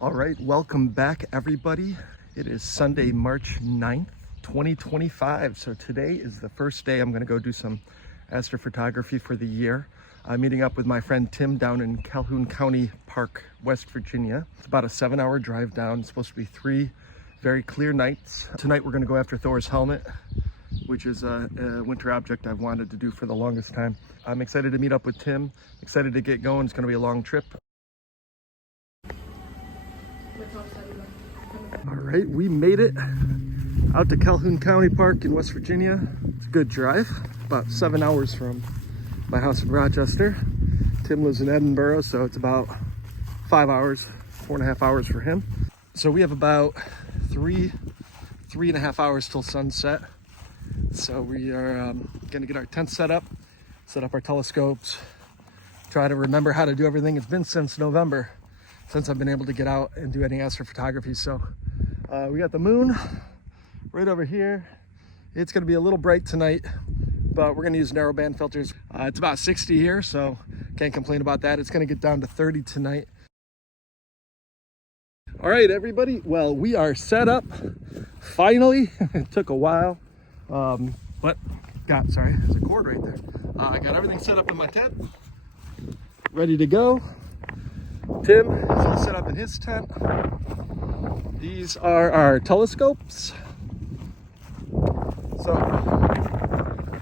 All right, welcome back everybody. It is Sunday, March 9th, 2025. So today is the first day I'm gonna go do some astrophotography for the year. I'm meeting up with my friend Tim down in Calhoun County Park, West Virginia. It's about a 7-hour drive down. It's supposed to be 3 very clear nights. Tonight we're gonna go after Thor's helmet, which is a winter object I've wanted to do for the longest time. I'm excited to meet up with Tim, excited to get going. It's gonna be a long trip. All right, we made it out to Calhoun County Park in West Virginia. It's a good drive, about 7 hours from my house in Rochester. Tim lives in Edinburgh, so it's about 5 hours, 4.5 hours for him. So we have about three and a half hours till sunset. So we are gonna get our tent set up our telescopes, try to remember how to do everything. It's been since November since I've been able to get out and do any astrophotography. So we got the moon right over here. It's gonna be a little bright tonight, but we're gonna use narrowband filters. It's about 60 here, so can't complain about that. It's gonna get down to 30 tonight. All right, everybody. Well, we are set up finally. It took a while, but sorry, there's a cord right there. I got everything set up in my tent, ready to go. Tim is all set up in his tent. These are our telescopes. So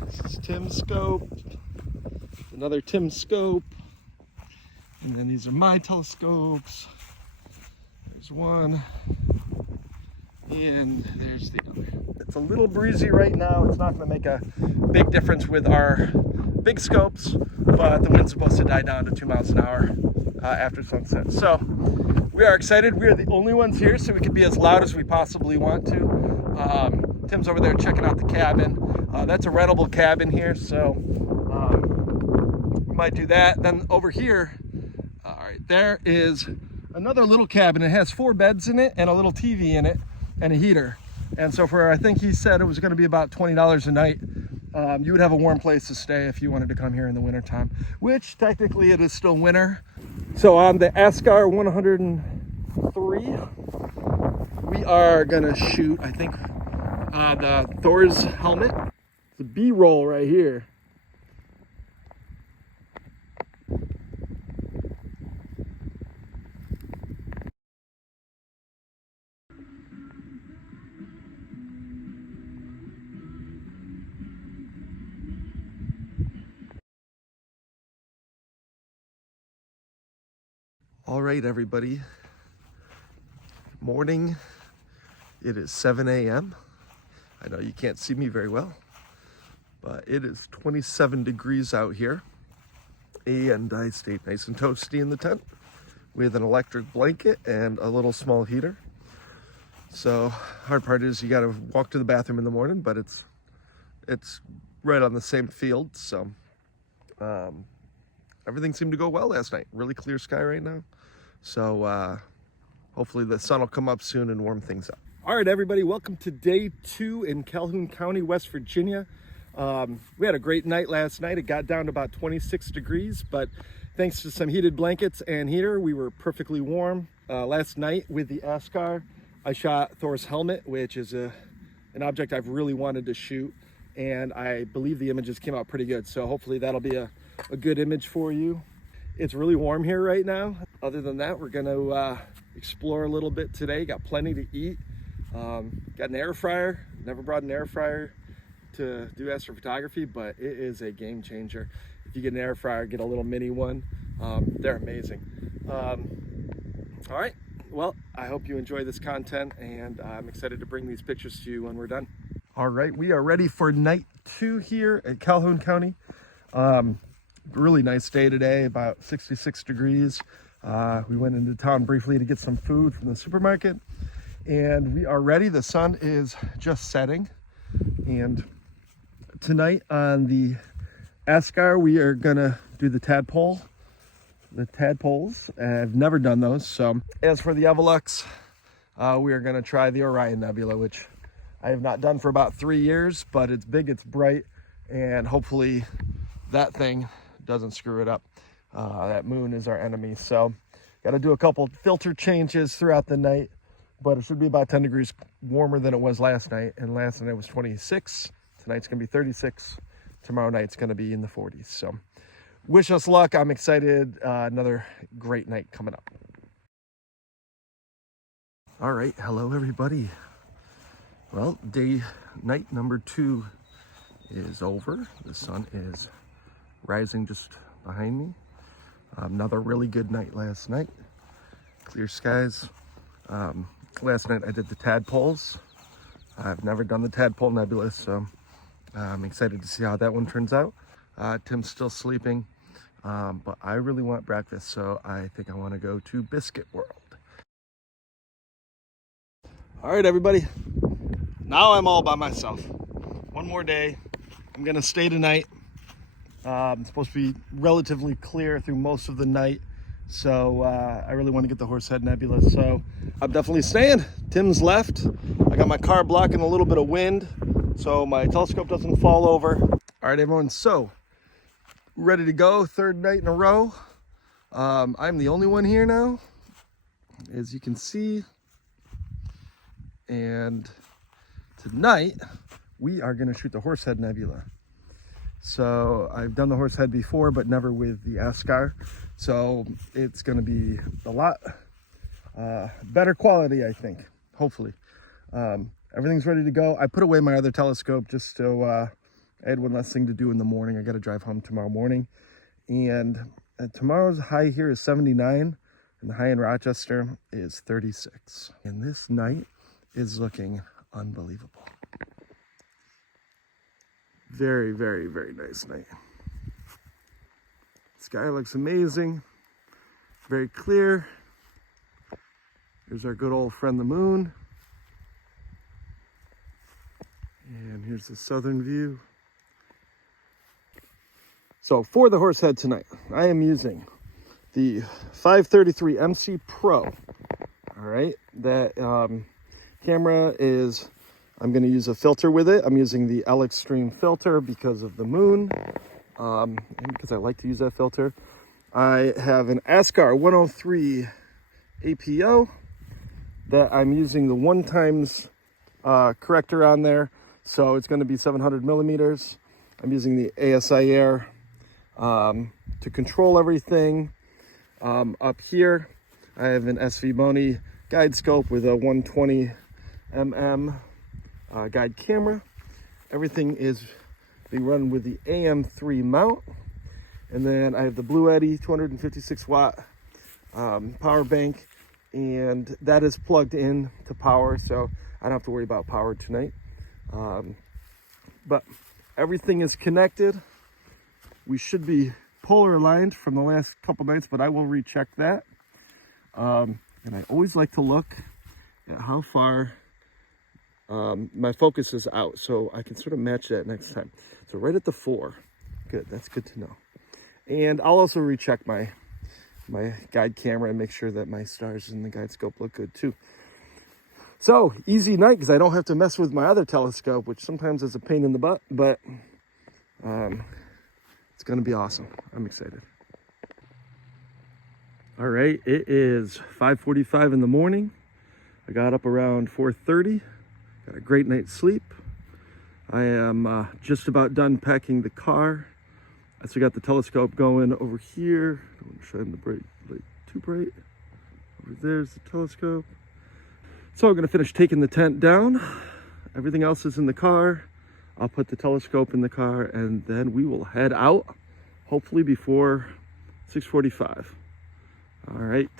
this is Tim's scope, another Tim scope, and then these are my telescopes. There's one, and there's the other. It's a little breezy right now. It's not going to make a big difference with our big scopes, but the wind's supposed to die down to 2 miles an hour after sunset. So we are excited. We are the only ones here, so we can be as loud as we possibly want to. Tim's over there checking out the cabin. That's a rentable cabin here, so we might do that. Then over here, all right, there is another little cabin. It has 4 beds in it and a little TV in it and a heater. And so for, I think he said it was going to be about $20 a night. You would have a warm place to stay if you wanted to come here in the winter time, which technically it is still winter. So on the ASKAR 103, we are gonna shoot, I think, the Thor's helmet. It's a B-roll right here. All right, everybody. Morning. It is 7 a.m. I know you can't see me very well, but it is 27 degrees out here. And I stayed nice and toasty in the tent with an electric blanket and a little small heater. So hard part is you got to walk to the bathroom in the morning, but it's right on the same field. So everything seemed to go well last night. Really clear sky right now. So hopefully the sun will come up soon and warm things up. All right, everybody, welcome to day 2 in Calhoun County, West Virginia. We had a great night last night. It got down to about 26 degrees, but thanks to some heated blankets and heater, we were perfectly warm. Last night with the ASKAR, I shot Thor's helmet, which is an object I've really wanted to shoot, and I believe the images came out pretty good. So hopefully that'll be a good image for you. It's really warm here right now. Other than that, we're gonna explore a little bit today. Got plenty to eat. Got an air fryer. Never brought an air fryer to do astrophotography, but it is a game changer. If you get an air fryer, get a little mini one. They're amazing. All right, well, I hope you enjoy this content, and I'm excited to bring these pictures to you when we're done. All right, we are ready for night 2 here at Calhoun County. Really nice day today, about 66 degrees. We went into town briefly to get some food from the supermarket, and we are ready. The sun is just setting, and tonight on the ASKAR, we are gonna do the tadpoles. I've never done those. So as for the Evolux, we are gonna try the Orion Nebula, which I have not done for about 3 years, but it's big, it's bright, and hopefully that thing doesn't screw it up. That moon is our enemy. So Got to do a couple filter changes throughout the night, but it should be about 10 degrees warmer than it was last night. And last night was 26. Tonight's going to be 36. Tomorrow night's going to be in the 40s. So wish us luck. I'm excited. Another great night coming up. All right. Hello, everybody. Well, night number 2 is over. The sun is rising just behind me. Another really good night last night. Clear skies. Last night I did the tadpoles. I've never done the Tadpole Nebula, so I'm excited to see how that one turns out. Tim's still sleeping, but I really want breakfast, so I think I want to go to Biscuit World. All right, everybody. Now I'm all by myself. One more day. I'm gonna stay tonight. It's supposed to be relatively clear through most of the night, so I really want to get the Horsehead Nebula, so I'm definitely staying. Tim's left. I got my car blocking a little bit of wind so my telescope doesn't fall over. All right, everyone, so ready to go. Third night in a row. I'm the only one here now, as you can see, and tonight we are going to shoot the Horsehead Nebula. So I've done the Horsehead before, but never with the ASKAR. So it's going to be a lot better quality, I think, hopefully. Everything's ready to go. I put away my other telescope just so I had one less thing to do in the morning. I got to drive home tomorrow morning. And tomorrow's high here is 79, and the high in Rochester is 36. And this night is looking unbelievable. Very, very, very nice night. Sky looks amazing. Very clear. Here's our good old friend, the moon. And here's the southern view. So for the Horsehead tonight, I am using the 533 MC Pro. All right, that camera is, I'm going to use a filter with it. I'm using the L Extreme filter because of the moon, and because I like to use that filter. I have an ASKAR 103 APO that I'm using the 1x corrector on there. So it's going to be 700 millimeters. I'm using the ASIR to control everything. Up here, I have an SV Boni guide scope with a 120 mm guide camera. Everything is being run with the AM3 mount. And then I have the Blue Eddy 256 watt power bank, and that is plugged in to power, so I don't have to worry about power tonight. But everything is connected. We should be polar aligned from the last couple nights, but I will recheck that. And I always like to look at how far my focus is out, so I can sort of match that next time. So right at the 4. Good, that's good to know. And I'll also recheck my guide camera and make sure that my stars in the guide scope look good too. So easy night because I don't have to mess with my other telescope, which sometimes is a pain in the butt, but it's going to be awesome. I'm excited. All right, it is 5:45 in the morning. I got up around 4:30. Got a great night's sleep. I am just about done packing the car. I still got the telescope going over here. Don't want to shine the bright light too bright. Over there's the telescope. So I'm going to finish taking the tent down. Everything else is in the car. I'll put the telescope in the car, and then we will head out, hopefully before 6:45. All right,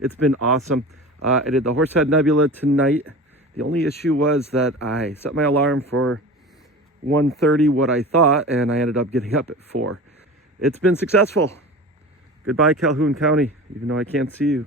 it's been awesome. I did the Horsehead Nebula tonight. The only issue was that I set my alarm for 1:30, what I thought, and I ended up getting up at 4. It's been successful. Goodbye, Calhoun County, even though I can't see you.